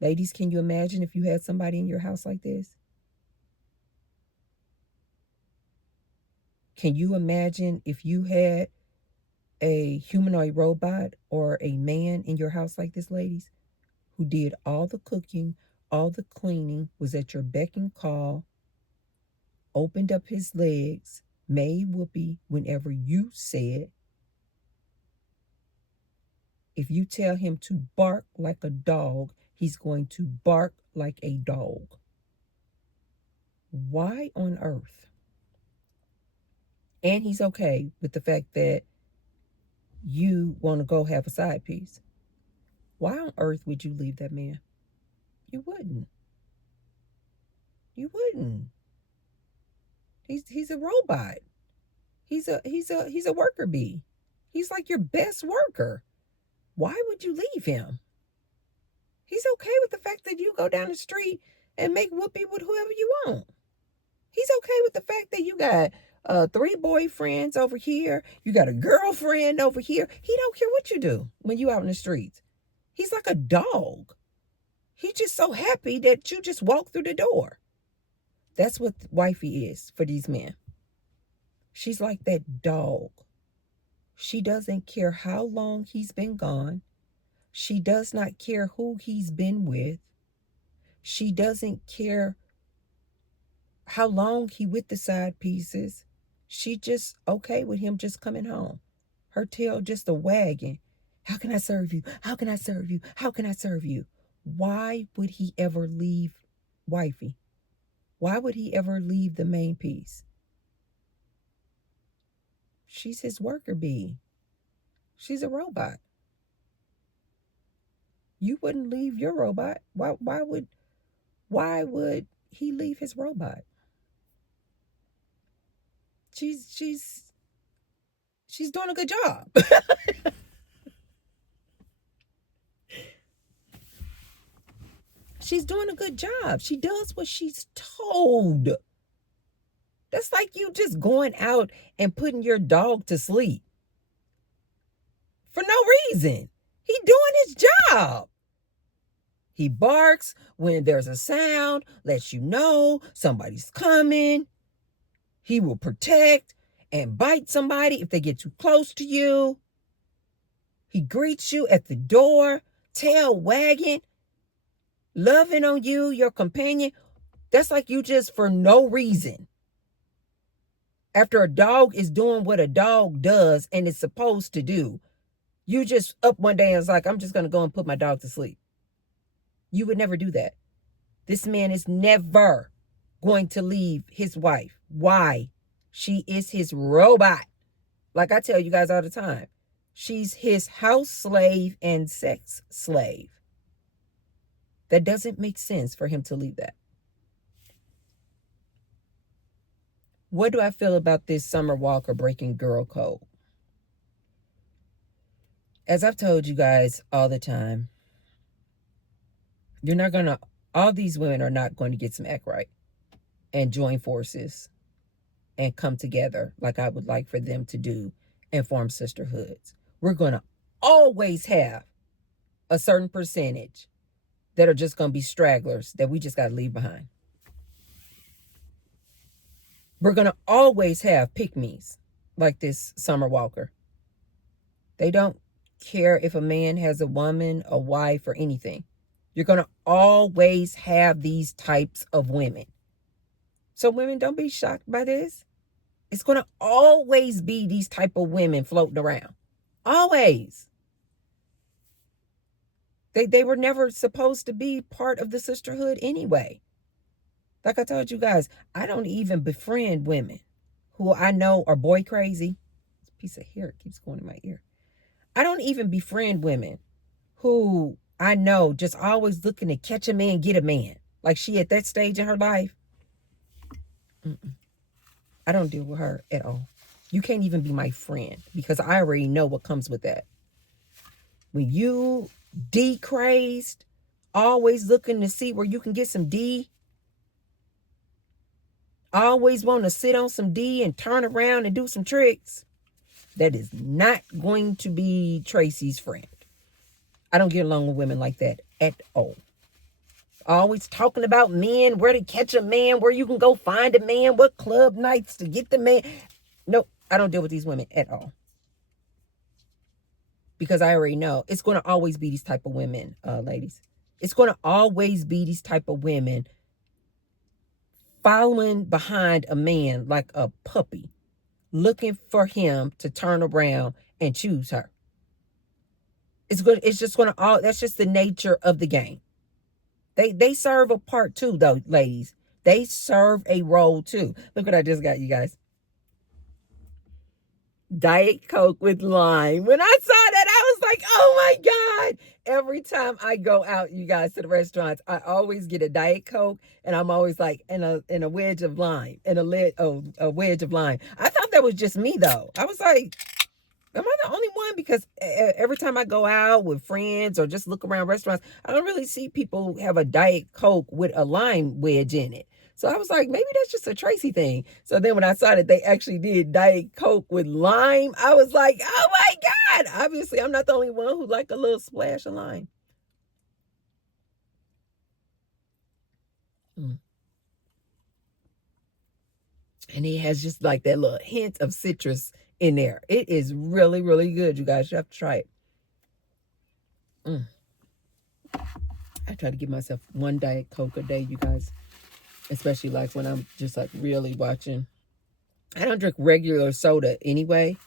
Ladies, can you imagine if you had somebody in your house like this? Can you imagine if you had a humanoid robot or a man in your house like this, ladies, who did all the cooking, all the cleaning, was at your beck and call, opened up his legs, made whoopee whenever you said. If you tell him to bark like a dog, he's going to bark like a dog. Why on earth? And he's okay with the fact that you want to go have a side piece. Why on earth would you leave that man? You wouldn't. You wouldn't. He's a robot. He's a worker bee. He's like your best worker. Why would you leave him? He's okay with the fact that you go down the street and make whoopee with whoever you want. He's okay with the fact that you got 3 boyfriends over here. You got a girlfriend over here. He don't care what you do when you out in the streets. He's like a dog. He's just so happy that you just walk through the door. That's what wifey is for these men. She's like that dog. She doesn't care how long he's been gone. She does not care who he's been with. She doesn't care how long he with the side pieces. She just okay with him just coming home. Her tail just a wagging. How can I serve you? How can I serve you? How can I serve you? Why would he ever leave wifey? Why would he ever leave the main piece? She's his worker bee. She's a robot. You wouldn't leave your robot. Why would he leave his robot? She's doing a good job. She's doing a good job. She does what she's told. That's like you just going out and putting your dog to sleep for no reason. He doing his job. He barks when there's a sound, lets you know somebody's coming. He will protect and bite somebody if they get too close to you. He greets you at the door, tail wagging, loving on you, your companion. That's like you just for no reason. After a dog is doing what a dog does and is supposed to do, you just up one day and it's like, I'm just going to go and put my dog to sleep. You would never do that. This man is never going to leave his wife. Why? She is his robot. Like I tell you guys all the time, she's his house slave and sex slave. That doesn't make sense for him to leave that. What do I feel about this Summer Walker breaking girl code? As I've told you guys all the time, all these women are not going to get some act right and join forces and come together like I would like for them to do and form sisterhoods. We're going to always have a certain percentage that are just going to be stragglers that we just got to leave behind. We're going to always have pick-me's like this Summer Walker. They don't care if a man has a woman, a wife, or anything. You're going to always have these types of women. So women, don't be shocked by this. It's going to always be these type of women floating around. Always. They were never supposed to be part of the sisterhood anyway. Like I told you guys, I don't even befriend women who I know are boy crazy. This piece of hair keeps going in my ear. I don't even befriend women who I know just always looking to catch a man, get a man. Like she at that stage in her life. I don't deal with her at all. You can't even be my friend because I already know what comes with that. When you D-crazed, always looking to see where you can get some D, always want to sit on some D and turn around and do some tricks, that is not going to be Tracy's friend. I don't get along with women like that at all. Always talking about men, where to catch a man, where you can go find a man, what club nights to get the man. Nope, I don't deal with these women at all. Because I already know it's going to always be these type of women, ladies. It's going to always be these type of women following behind a man like a puppy, looking for him to turn around and choose her. It's good. It's just going to all. That's just the nature of the game. They serve a part too, though, ladies. They serve a role too. Look what I just got, you guys. Diet Coke with lime. When I saw that, I was like, oh my God. Every time I go out, you guys, to the restaurants, I always get a Diet Coke, and I'm always like, in a wedge of lime, a wedge of lime. I thought that was just me though. I was like, am I the only one? Because every time I go out with friends or just look around restaurants, I don't really see people have a Diet Coke with a lime wedge in it. So I was like, maybe that's just a Tracy thing. So then when I saw that they actually did Diet Coke with lime, I was like, oh my God. Obviously, I'm not the only one who like a little splash of lime. Mm. And it has just like that little hint of citrus in there. It is really, really good, you guys. You have to try it. Mm. I try to give myself one Diet Coke a day, you guys. Especially like when I'm just like really watching. I don't drink regular soda anyway,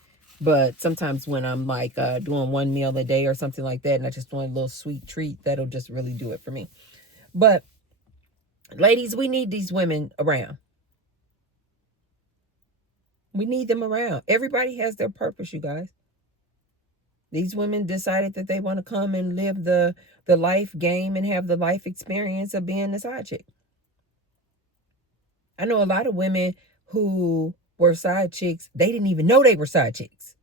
but sometimes when I'm like doing one meal a day or something like that, and I just want a little sweet treat, that'll just really do it for me. But ladies, we need these women around. We need them around. Everybody has their purpose, you guys. These women decided that they want to come and live the life game and have the life experience of being a side chick. I know a lot of women who were side chicks, they didn't even know they were side chicks.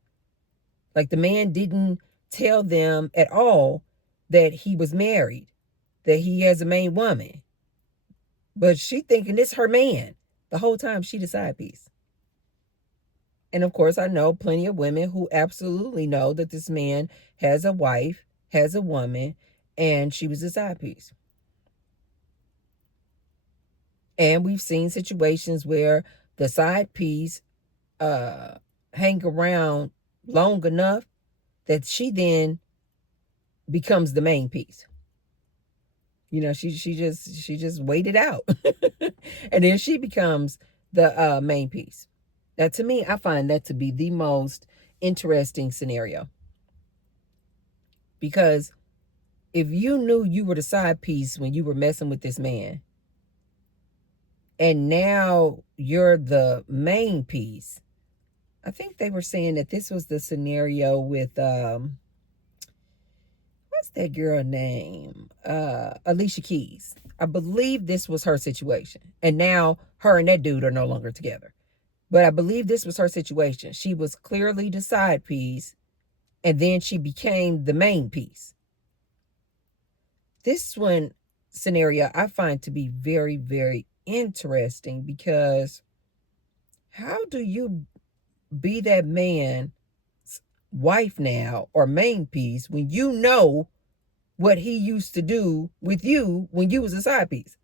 Like the man didn't tell them at all that he was married, that he has a main woman. But she thinking this her man. The whole time she the side piece. And of course, I know plenty of women who absolutely know that this man has a wife, has a woman, and she was a side piece. And we've seen situations where the side piece hang around long enough that she then becomes the main piece. You know, she just waited out. And then she becomes the main piece. Now, to me, I find that to be the most interesting scenario. Because if you knew you were the side piece when you were messing with this man, and now you're the main piece, I think they were saying that this was the scenario with what's that girl name? Alicia Keys. I believe this was her situation. And now her and that dude are no longer together. But I believe this was her situation. She was clearly the side piece, and then she became the main piece. This one scenario I find to be very, very interesting, because how do you be that man's wife now or main piece when you know what he used to do with you when you was a side piece?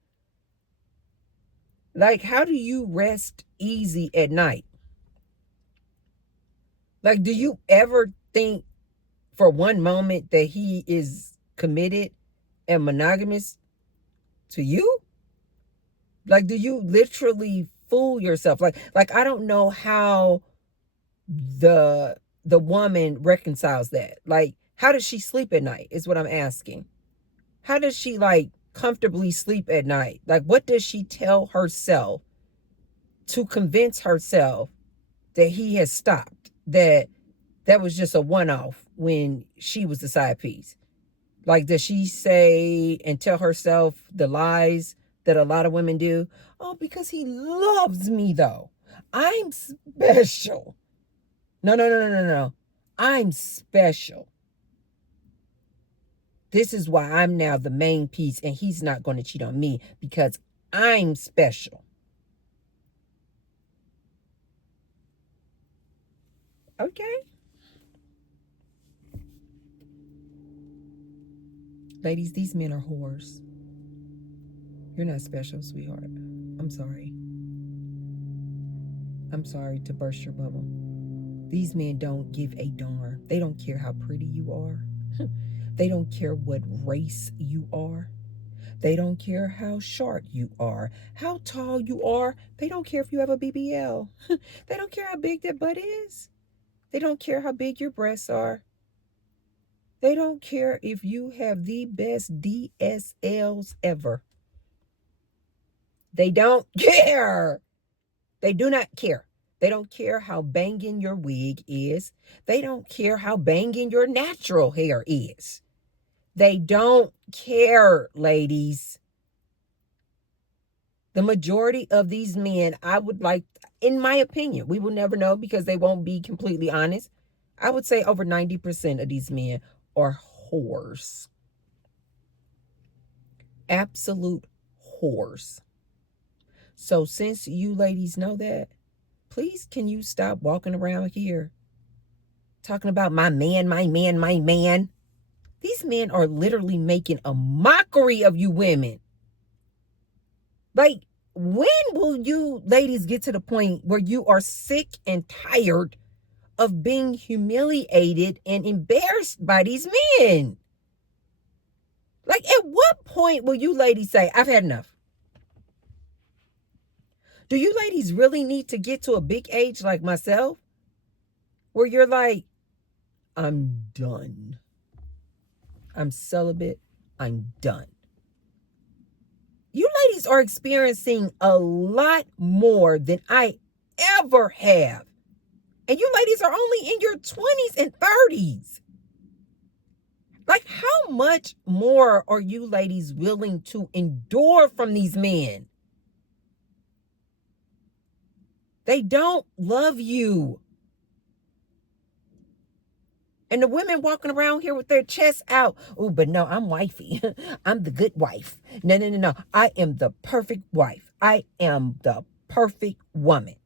Like, how do you rest easy at night? Like, do you ever think for one moment that he is committed and monogamous to you? Like, do you literally fool yourself? Like I don't know how the woman reconciles that. Like, how does she sleep at night is what I'm asking. How does she like comfortably sleep at night? Like, what does she tell herself to convince herself that he has stopped, that was just a one-off when she was the side piece? Like, does she say and tell herself the lies that a lot of women do? Oh, because he loves me though. I'm special. No, no, no, no, no, no. I'm special. This is why I'm now the main piece, and he's not going to cheat on me because I'm special. Okay. Ladies, these men are whores. You're not special, sweetheart. I'm sorry. I'm sorry to burst your bubble. These men don't give a darn. They don't care how pretty you are. They don't care what race you are. They don't care how short you are, how tall you are. They don't care if you have a BBL. They don't care how big that butt is. They don't care how big your breasts are. They don't care if you have the best DSLs ever. They don't care. They do not care. They don't care how banging your wig is. They don't care how banging your natural hair is. They don't care, ladies. The majority of these men, I would like, in my opinion, we will never know because they won't be completely honest. I would say over 90% of these men are whores. Absolute whores. So since you ladies know that, please can you stop walking around here talking about my man, my man, my man. These men are literally making a mockery of you women. Like, when will you ladies get to the point where you are sick and tired of being humiliated and embarrassed by these men? Like, at what point will you ladies say, I've had enough? Do you ladies really need to get to a big age like myself where you're like, I'm done. I'm celibate. I'm done. You ladies are experiencing a lot more than I ever have. And you ladies are only in your 20s and 30s. Like, how much more are you ladies willing to endure from these men? They don't love you. And the women walking around here with their chests out. Oh, but no, I'm wifey. I'm the good wife. No, no, no, no. I am the perfect wife. I am the perfect woman.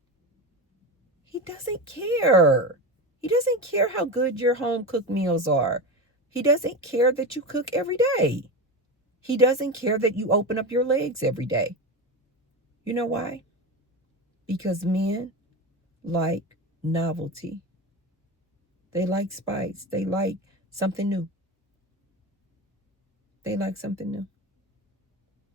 He doesn't care. He doesn't care how good your home cooked meals are. He doesn't care that you cook every day. He doesn't care that you open up your legs every day. You know why? Because men like novelty. They like spice. They like something new. They like something new.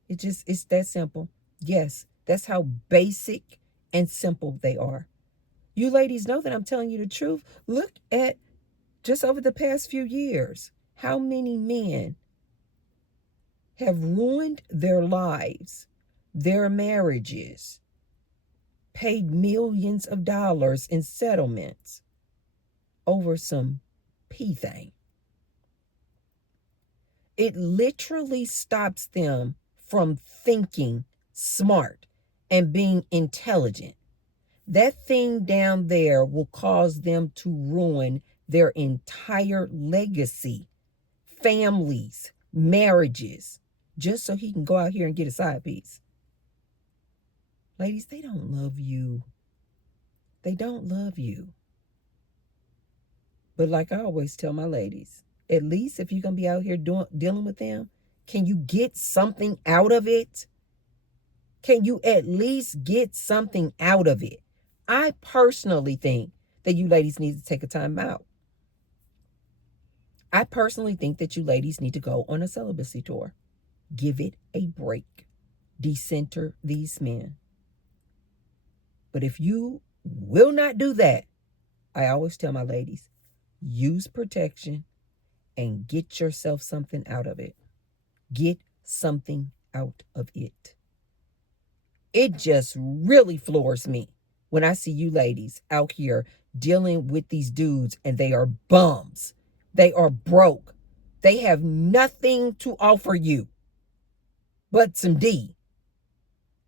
It's that simple. Yes, that's how basic and simple they are. You ladies know that I'm telling you the truth. Look at just over the past few years, how many men have ruined their lives, their marriages, paid millions of dollars in settlements over some pea thing. It literally stops them from thinking smart and being intelligent. That thing down there will cause them to ruin their entire legacy, families, marriages, just so he can go out here and get a side piece. Ladies, they don't love you. They don't love you. But like I always tell my ladies, at least if you're going to be out here dealing with them, can you get something out of it? Can you at least get something out of it? I personally think that you ladies need to take a time out. I personally think that you ladies need to go on a celibacy tour. Give it a break. Decenter these men. But if you will not do that, I always tell my ladies, use protection and get yourself something out of it. Get something out of it. It just really floors me when I see you ladies out here dealing with these dudes and they are bums. They are broke. They have nothing to offer you but some D.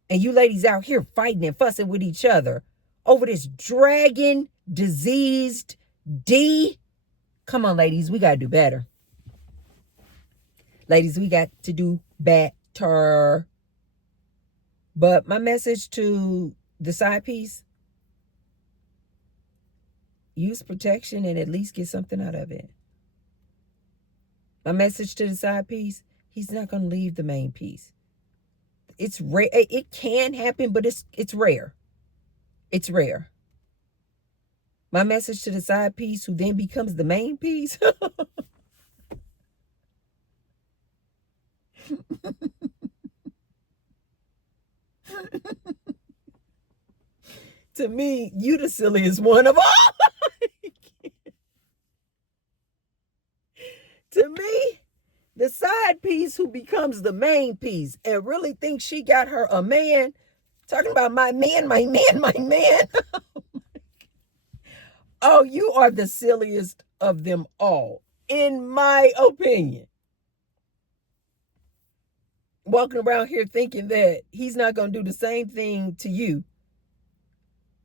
And you ladies out here fighting and fussing with each other over this dragon diseased D. Come on, ladies, we got to do better. Ladies, we got to do better. But my message to the side piece, use protection and at least get something out of it. My message to the side piece, he's not going to leave the main piece. It's rare. It can happen, but it's rare. It's rare. My message to the side piece who then becomes the main piece. To me, you the silliest one of all. To me, the side piece who becomes the main piece and really thinks she got her a man, talking about my man, my man, my man. Oh, you are the silliest of them all, in my opinion. Walking around here thinking that he's not going to do the same thing to you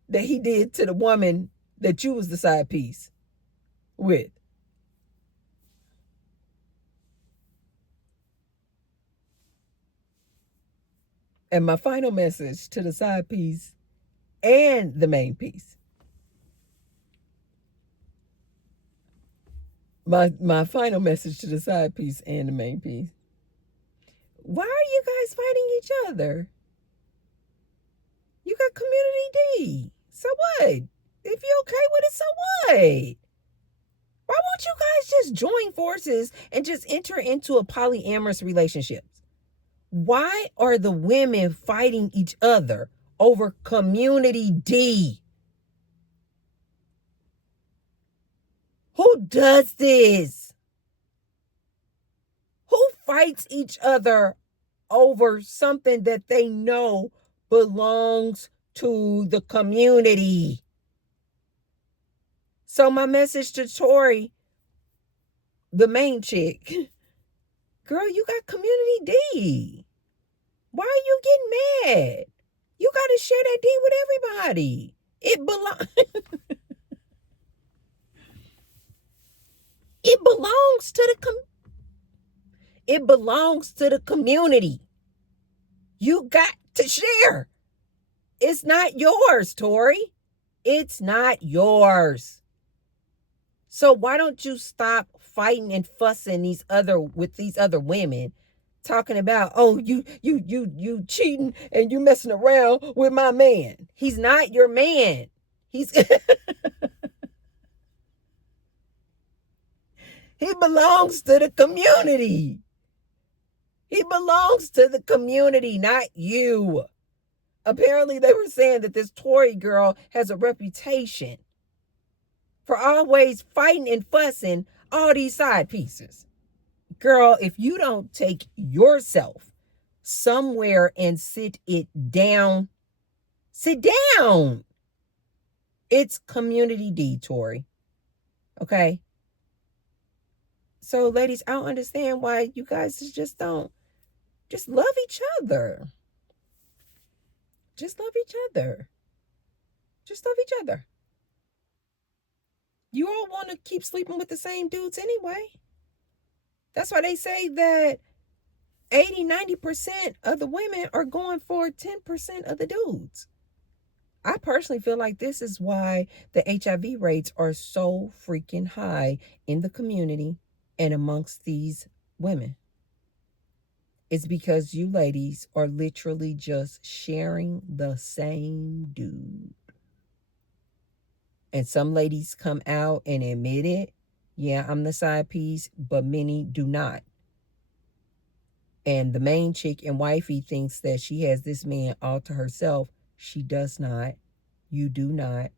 that he did to the woman that you was the side piece with. And my final message to the side piece and the main piece. My final message to the side piece and the main piece. Why are you guys fighting each other? You got community D. So what? If you're okay with it, so what? Why won't you guys just join forces and just enter into a polyamorous relationship? Why are the women fighting each other over community D? Who does this? Who fights each other over something that they know belongs to the community? So my message to Tori, the main chick, girl, you got community D. Why are you getting mad? You got to share that D with everybody. It belongs. It belongs to it belongs to the community. You got to share. It's not yours, Tori. It's not yours. So why don't you stop fighting and fussing with these other women, talking about, oh, you cheating and you messing around with my man. He's not your man. He's he belongs to the community. He belongs to the community, not you. Apparently, they were saying that this Tory girl has a reputation for always fighting and fussing all these side pieces. Girl, if you don't take yourself somewhere and sit down. It's community D, Tory. Okay? So, ladies, I don't understand why you guys just don't just love each other. Just love each other. Just love each other. You all want to keep sleeping with the same dudes anyway. That's why they say that 80-90% of the women are going for 10% of the dudes. I personally feel like this is why the HIV rates are so freaking high in the community and amongst these women. It's because you ladies are literally just sharing the same dude. And some ladies come out and admit it. Yeah, I'm the side piece, but many do not. And the main chick and wifey thinks that she has this man all to herself. She does not. You do not.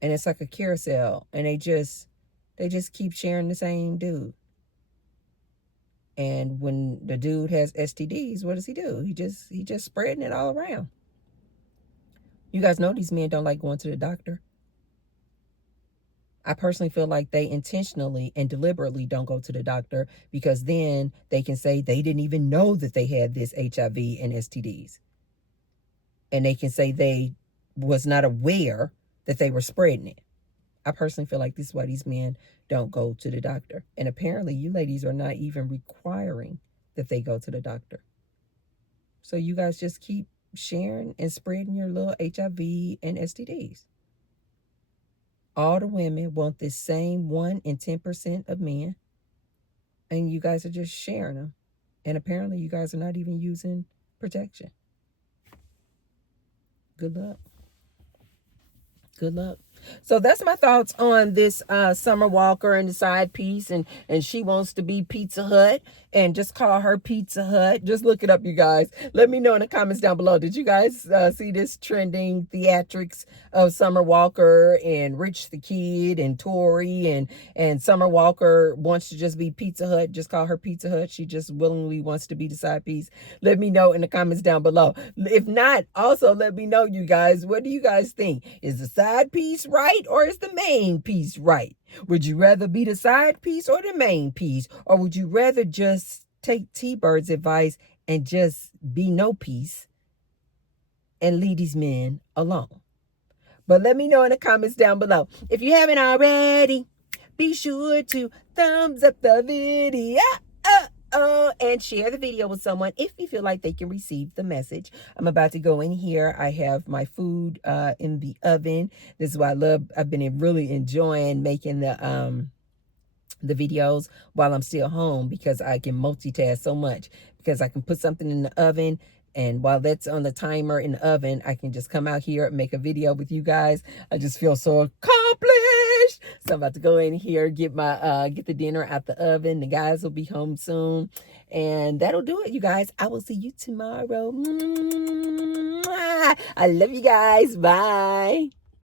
And it's like a carousel. And they just keep sharing the same dude. And when the dude has STDs, what does he do? He just spreading it all around. You guys know these men don't like going to the doctor. I personally feel like they intentionally and deliberately don't go to the doctor because then they can say they didn't even know that they had this HIV and STDs. And they can say they was not aware that they were spreading it. I personally feel like this is why these men don't go to the doctor. And apparently you ladies are not even requiring that they go to the doctor. So you guys just keep sharing and spreading your little HIV and STDs. All the women want this same 1 and 10% of men. And you guys are just sharing them. And apparently you guys are not even using protection. Good luck. Good luck. So that's my thoughts on this Summer Walker and the side piece, and she wants to be Pizza Hut and just call her Pizza Hut. Just look it up, you guys. Let me know in the comments down below. Did you guys see this trending theatrics of Summer Walker and Rich the Kid and Tori, and Summer Walker wants to just be Pizza Hut, just call her Pizza Hut. She just willingly wants to be the side piece. Let me know in the comments down below. If not, also let me know, you guys, what do you guys think? Is the side piece right, or is the main piece right? Would you rather be the side piece or the main piece? Or would you rather just take T-Bird's advice and just be no piece and leave these men alone? But let me know in the comments down below. If you haven't already, be sure to thumbs up the video. And share the video with someone if you feel like they can receive the message. I'm about to go in here. I have my food in the oven. This is what I love. I've been really enjoying making the videos while I'm still home, because I can multitask so much, because I can put something in the oven, and while that's on the timer in the oven, I can just come out here and make a video with you guys. I just feel so accomplished. So I'm about to go in here, get my get the dinner out the oven. The guys will be home soon, and that'll do it, you guys. I will see you tomorrow. I love you guys. Bye.